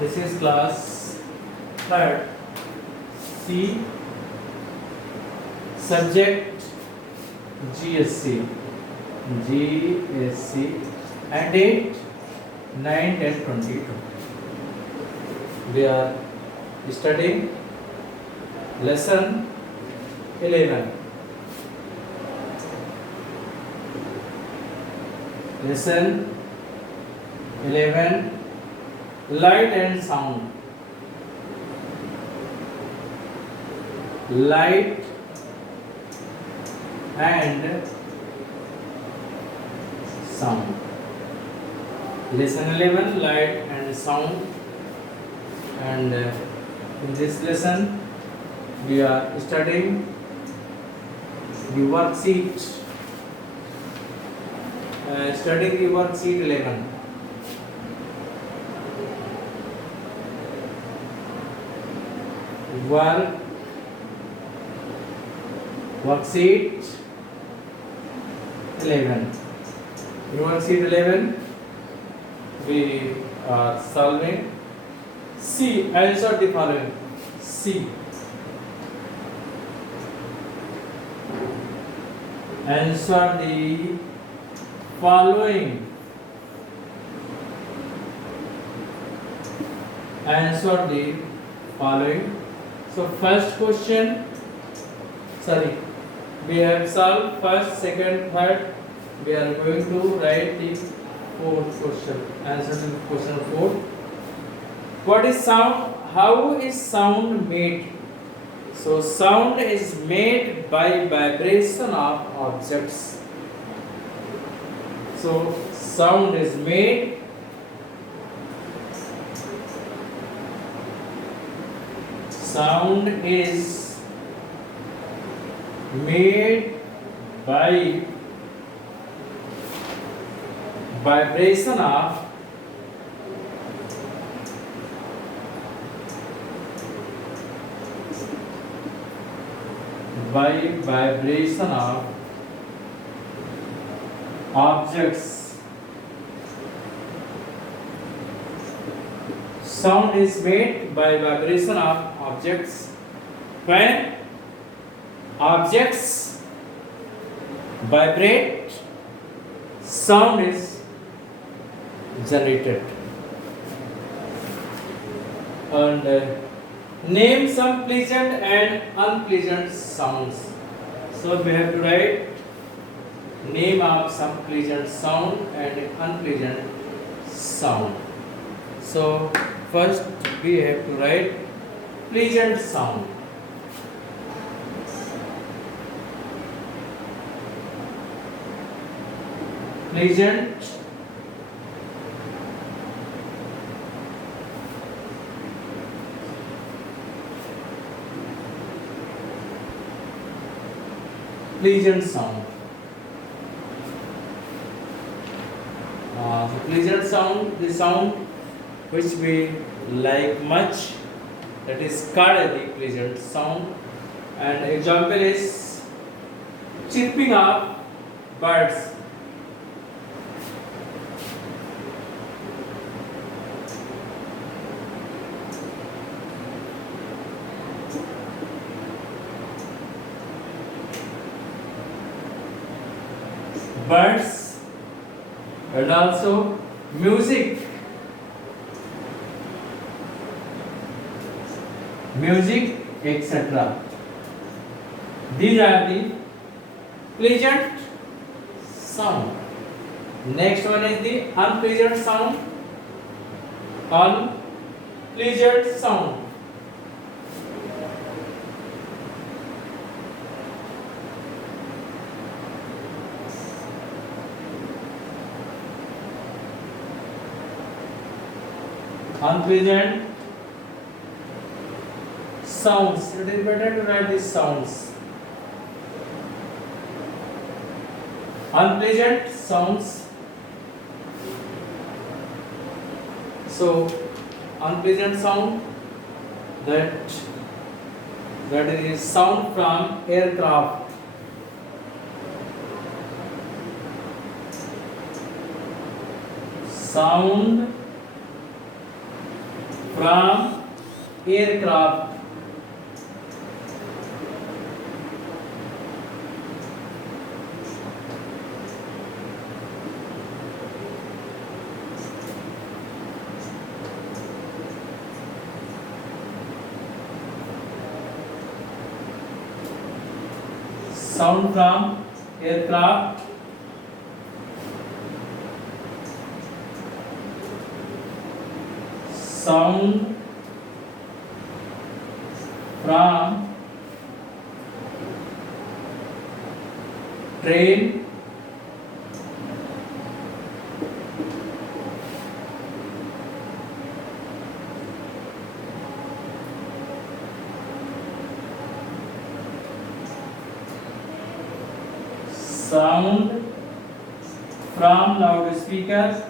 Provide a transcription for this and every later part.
this is class third. C. Subject GSC. GSC and date 9 and 22. We are studying lesson 11. Lesson 11, light and sound. Light and sound. Lesson 11, light and sound. And in this lesson we are studying the worksheet. Studying the worksheet 11. Worksheet 11. In worksheet 11 we are solving. C. Answer the following. C. Answer the following. Answer the following. So first question, we have solved first, second, third. We are going to write the fourth question. Answer to question 4. What is sound? How is sound made? So sound is made by vibration of objects. So sound is made by vibration of objects. Sound is made by vibration of objects. When objects vibrate, sound is generated. And name some pleasant and unpleasant sounds. So we have to write name of some pleasant sound and unpleasant sound. So first we have to write pleasant sound. Pleasant sound. So pleasant sound, the sound which we like much, that is called the pleasant sound. And example is chirping of birds. Birds and also music, etc. These are the pleasant sound. Next one is the unpleasant sound. Unpleasant sound. Unpleasant sounds. It is better to write these sounds. Unpleasant sounds. So unpleasant sound, that is sound from aircraft. Sound from aircraft. Sound from aircraft. Sound from train. Sound from loudspeaker.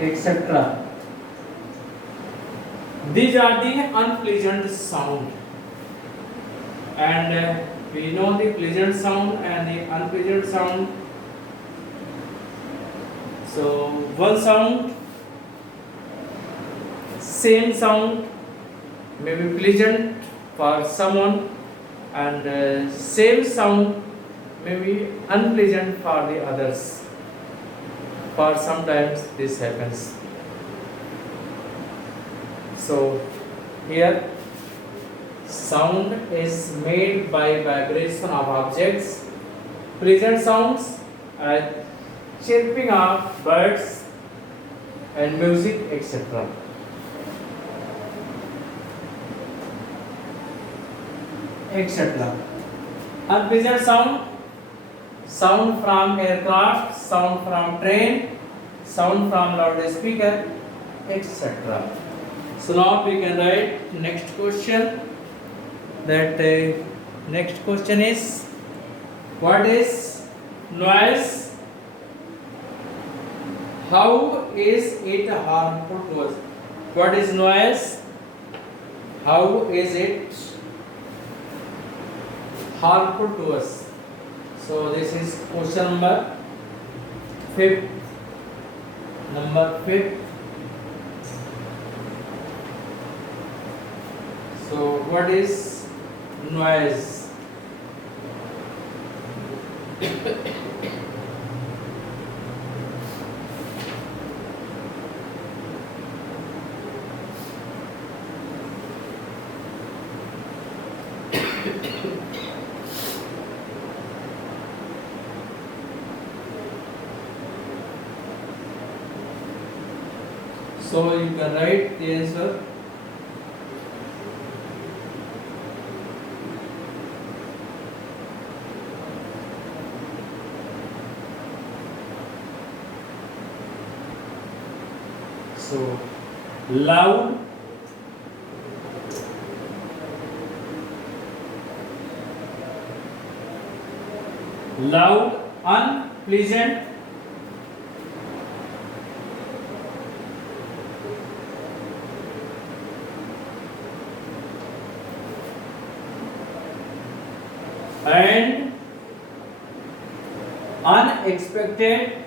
Etc. These are the unpleasant sound, and we know the pleasant sound and the unpleasant sound. So one sound, same sound may be pleasant for someone, and same sound may be unpleasant for the others. For sometimes this happens. So here sound is made by vibration of objects. Pleasant sounds are chirping of birds and music, etc. etc. Unpleasant sound, sound from aircraft, sound from train, sound from loudspeaker, etc. So now we can write next question. That next question is, what is noise? How is it harmful to us? What is noise? How is it harmful to us? So this is question number 5. Number 5. So what is noise? So you can write the answer. So loud, unpleasant, and unexpected,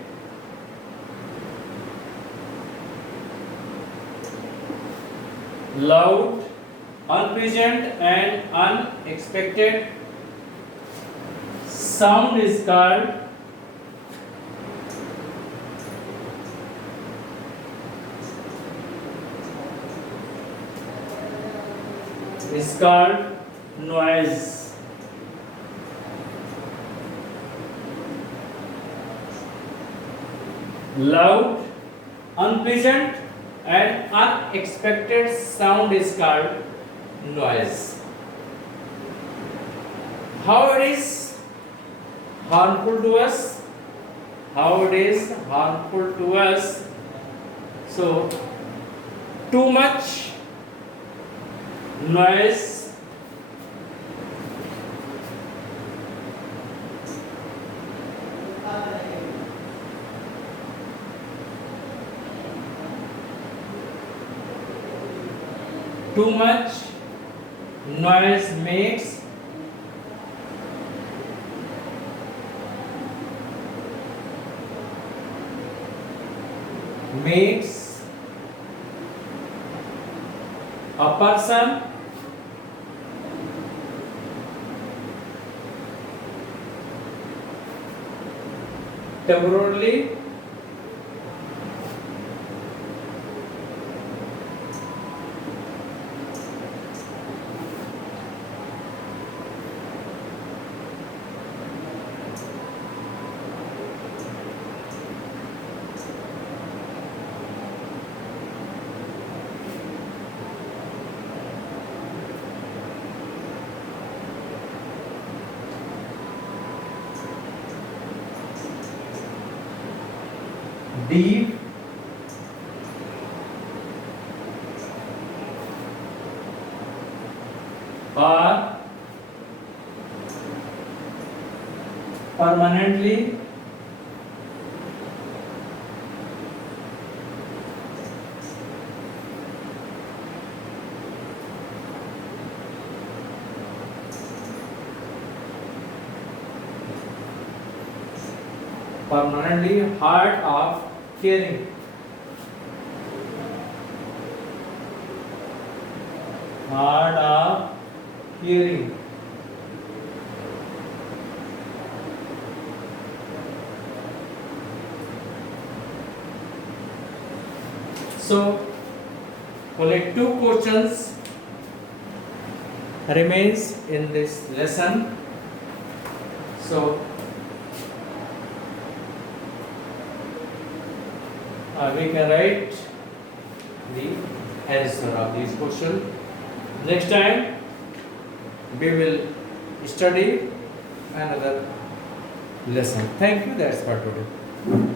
loud, unpleasant and unexpected sound is called noise. Loud, unpleasant and unexpected sound is called noise. How it is harmful to us? How it is harmful to us? So, too much noise Too much noise makes a person temporarily deep or permanently hard of hearing. Hard of hearing. So only two questions remains in this lesson. So we can write the answer of this question. Next time we will study another lesson. Thank you. That's for today.